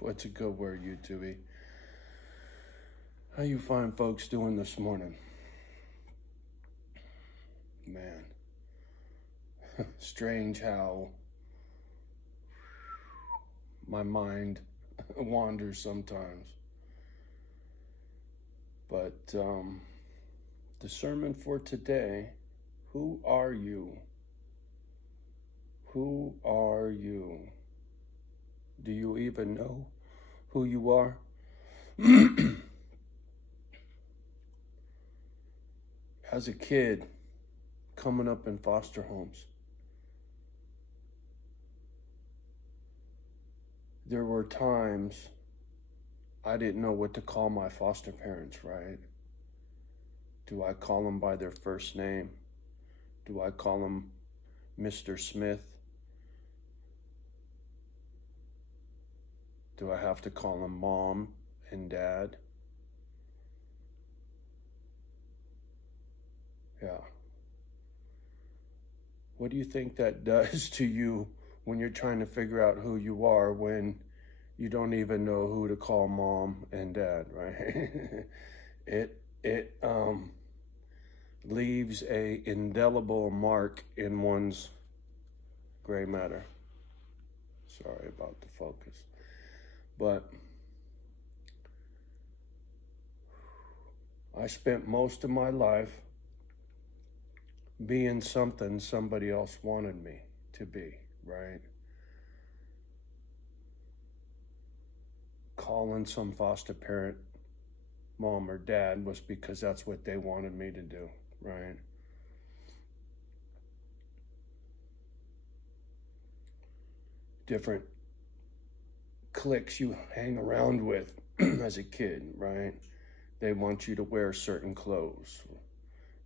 What's a good word, YouTube? How you find folks doing this morning? Man, strange how my mind wanders sometimes. But the sermon for today, who are you? Who are you? Do you even know who you are? As a kid, coming up in foster homes, there were times I didn't know what to call my foster parents, right? Do I call them by their first name? Do I call them Mr. Smith? Do I have to call them Mom and Dad? Yeah. What do you think that does to you when you're trying to figure out who you are when you don't even know who to call Mom and Dad, right? It leaves a indelible mark in one's gray matter. Sorry about the focus. But I spent most of my life being something somebody else wanted me to be, right? Calling some foster parent mom or dad was because that's what they wanted me to do, right? Different cliques you hang around with as a kid, right? They want you to wear certain clothes.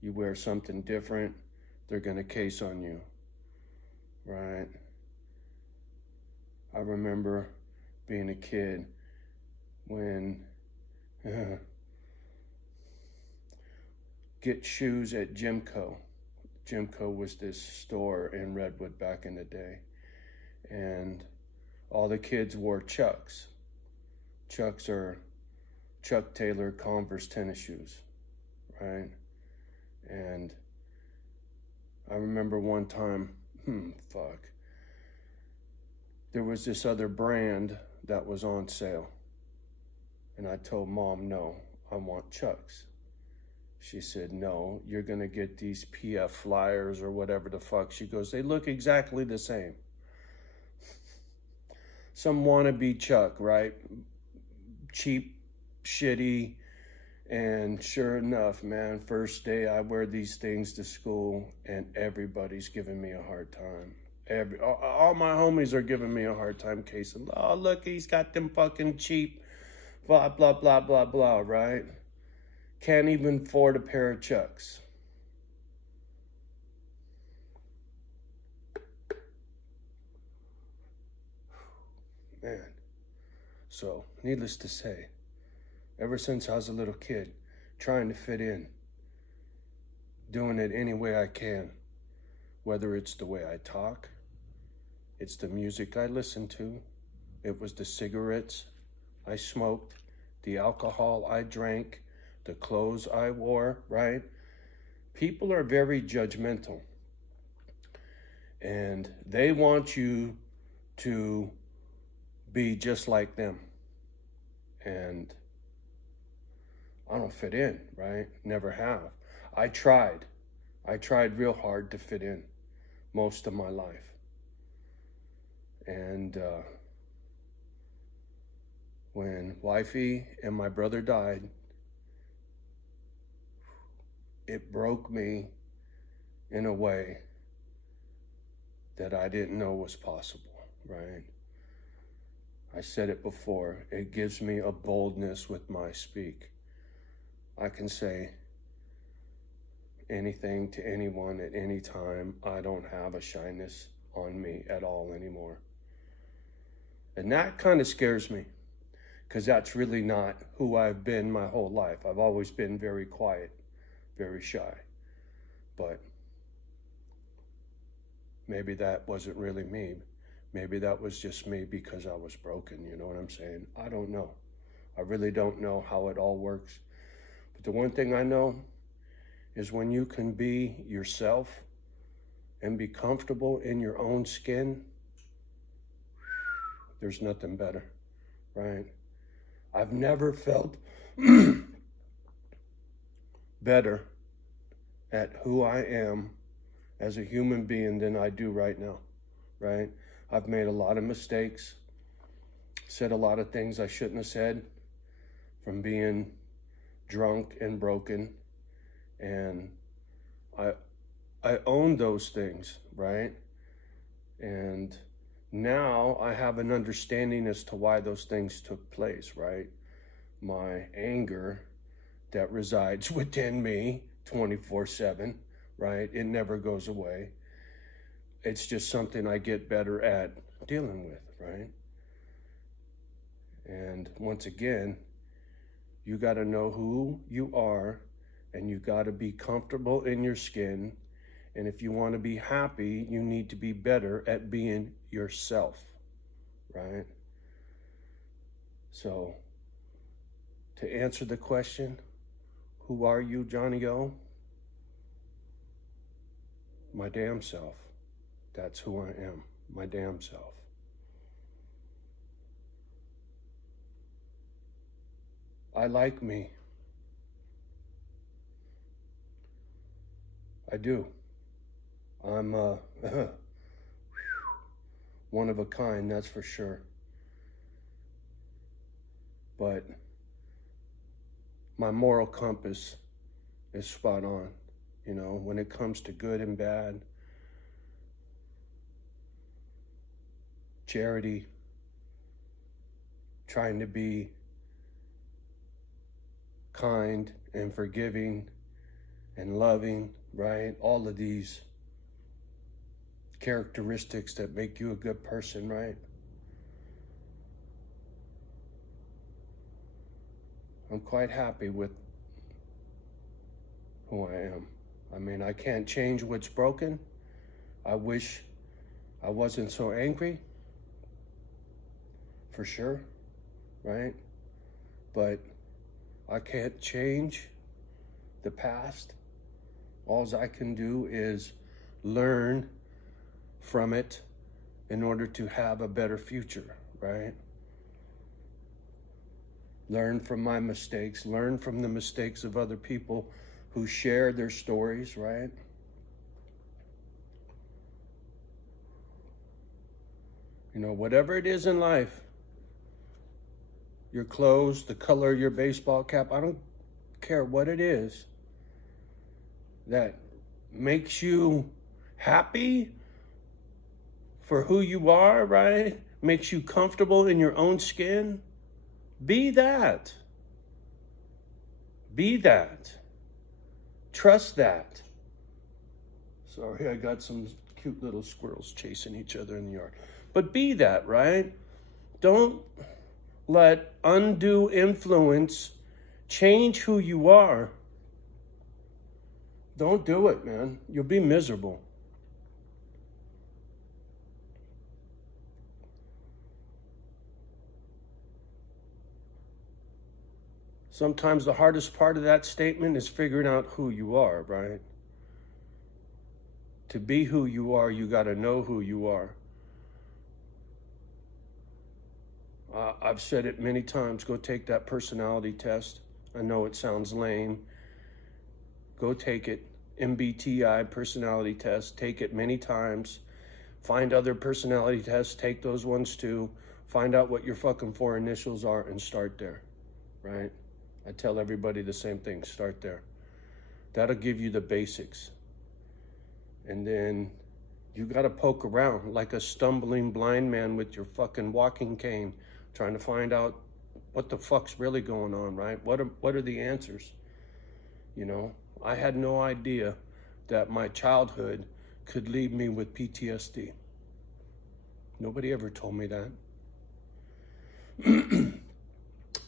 You wear something different, they're gonna case on you, right? I remember being a kid when get shoes at Jimco. Jimco was this store in Redwood back in the day. And all the kids wore Chucks. Chucks are Chuck Taylor Converse tennis shoes, right? And I remember one time, there was this other brand that was on sale. And I told Mom, no, I want Chucks. She said, no, you're gonna get these PF Flyers or whatever the fuck. She goes, they look exactly the same. Some wannabe Chuck, right? Cheap, shitty, and sure enough, man, first day I wear these things to school and everybody's giving me a hard time. All my homies are giving me a hard time, casing, oh, look, he's got them fucking cheap, blah, blah, blah, blah, blah, right? Can't even afford a pair of Chucks. Man, so needless to say, ever since I was a little kid, trying to fit in, doing it any way I can, whether it's the way I talk, it's the music I listen to, it was the cigarettes I smoked, the alcohol I drank, the clothes I wore, right? People are very judgmental, and they want you to be just like them. And I don't fit in, right? Never have. I tried real hard to fit in most of my life. And when wifey and my brother died, it broke me in a way that I didn't know was possible, right? I said it before, it gives me a boldness with my speak. I can say anything to anyone at any time. I don't have a shyness on me at all anymore. And that kind of scares me, because that's really not who I've been my whole life. I've always been very quiet, very shy. But maybe that wasn't really me. Maybe that was just me because I was broken, you know what I'm saying? I don't know. I really don't know how it all works. But the one thing I know is when you can be yourself and be comfortable in your own skin, there's nothing better, right? I've never felt better at who I am as a human being than I do right now, right? I've made a lot of mistakes, said a lot of things I shouldn't have said, from being drunk and broken, and I own those things, right? And now I have an understanding as to why those things took place, right? My anger that resides within me 24/7, right? It never goes away. It's just something I get better at dealing with, right? And once again, you got to know who you are, and you got to be comfortable in your skin. And if you want to be happy, you need to be better at being yourself, right? So, to answer the question, who are you, Johnny O? My damn self. That's who I am, my damn self. I like me. I do. I'm one of a kind, that's for sure. But my moral compass is spot on, you know, when it comes to good and bad, charity, trying to be kind and forgiving and loving, right? All of these characteristics that make you a good person, right? I'm quite happy with who I am. I mean, I can't change what's broken. I wish I wasn't so angry, for sure, right? But I can't change the past. All I can do is learn from it in order to have a better future, right? Learn from my mistakes, learn from the mistakes of other people who share their stories, right? You know, whatever it is in life, your clothes, the color of your baseball cap, I don't care what it is that makes you happy for who you are, right? Makes you comfortable in your own skin. Be that. Be that. Trust that. Sorry, I got some cute little squirrels chasing each other in the yard. But be that, right? Don't let undue influence change who you are. Don't do it, man. You'll be miserable. Sometimes the hardest part of that statement is figuring out who you are, right? To be who you are, you got to know who you are. I've said it many times, go take that personality test. I know it sounds lame. Go take it. MBTI personality test. Take it many times. Find other personality tests. Take those ones too. Find out what your fucking 4 initials are and start there, right? I tell everybody the same thing. Start there. That'll give you the basics. And then you got to poke around like a stumbling blind man with your fucking walking cane, trying to find out what the fuck's really going on, right? What are the answers? You know, I had no idea that my childhood could leave me with PTSD. Nobody ever told me that.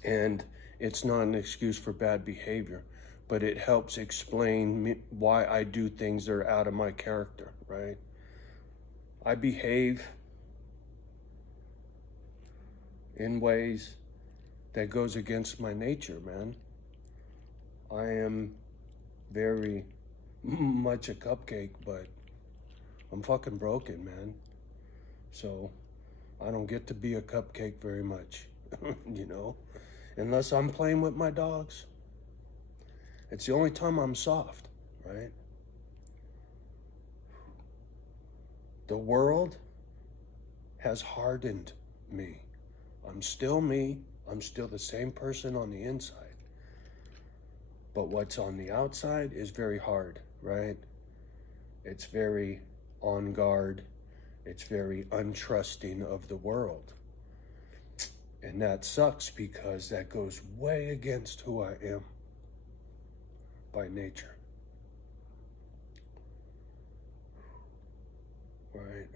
And it's not an excuse for bad behavior, but it helps explain why I do things that are out of my character, right? I behave in ways that goes against my nature, man. I am very much a cupcake, but I'm fucking broken, man. So I don't get to be a cupcake very much, you know, unless I'm playing with my dogs. It's the only time I'm soft, right? The world has hardened me. I'm still me. I'm still the same person on the inside. But what's on the outside is very hard, right? It's very on guard. It's very untrusting of the world. And that sucks because that goes way against who I am by nature. Right?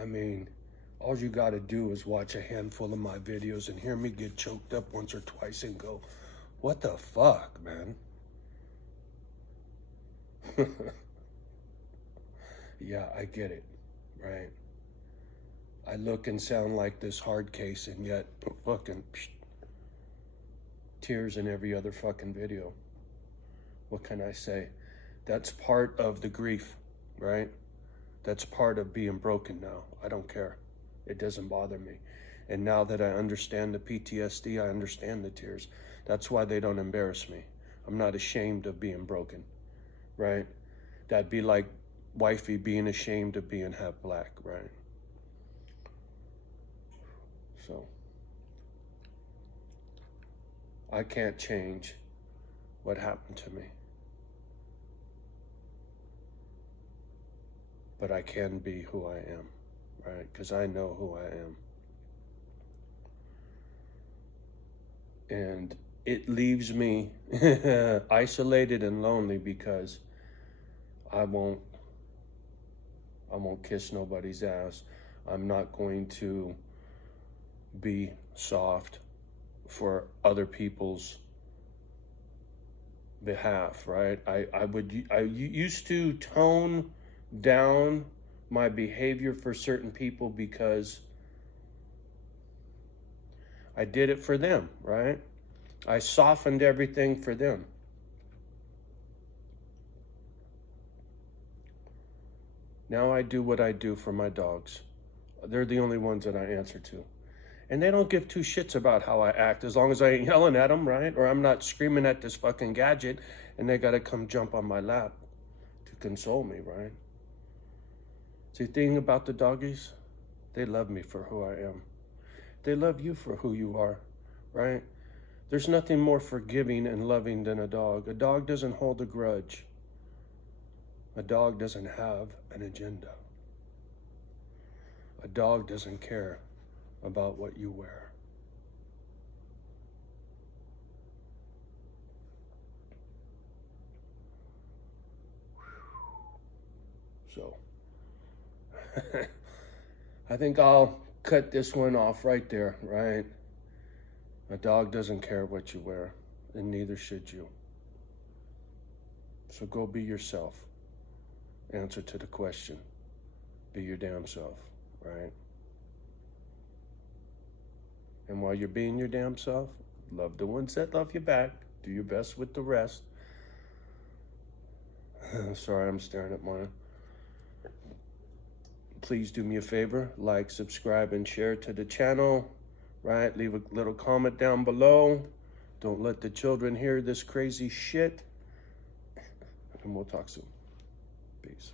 I mean, all you gotta do is watch a handful of my videos and hear me get choked up once or twice and go, what the fuck, man? Yeah, I get it, right? I look and sound like this hard case, and yet fucking tears in every other fucking video. What can I say? That's part of the grief, right? That's part of being broken now. I don't care. It doesn't bother me. And now that I understand the PTSD, I understand the tears. That's why they don't embarrass me. I'm not ashamed of being broken, right? That'd be like wifey being ashamed of being half black, right? So I can't change what happened to me, but I can be who I am, right? Because I know who I am. And it leaves me isolated and lonely because I won't kiss nobody's ass. I'm not going to be soft for other people's behalf, right? I used to tone down my behavior for certain people because I did it for them, right? I softened everything for them. Now I do what I do for my dogs. They're the only ones that I answer to. And they don't give two shits about how I act as long as I ain't yelling at them, right? Or I'm not screaming at this fucking gadget and they gotta come jump on my lap to console me, right? See, the thing about the doggies, they love me for who I am. They love you for who you are, right? There's nothing more forgiving and loving than a dog. A dog doesn't hold a grudge. A dog doesn't have an agenda. A dog doesn't care about what you wear. So, I think I'll cut this one off right there, right? A dog doesn't care what you wear, and neither should you. So go be yourself. Answer to the question. Be your damn self, right? And while you're being your damn self, love the ones that love you back. Do your best with the rest. Sorry, I'm staring at mine. Please do me a favor, like, subscribe, and share to the channel, right? Leave a little comment down below. Don't let the children hear this crazy shit. And we'll talk soon. Peace.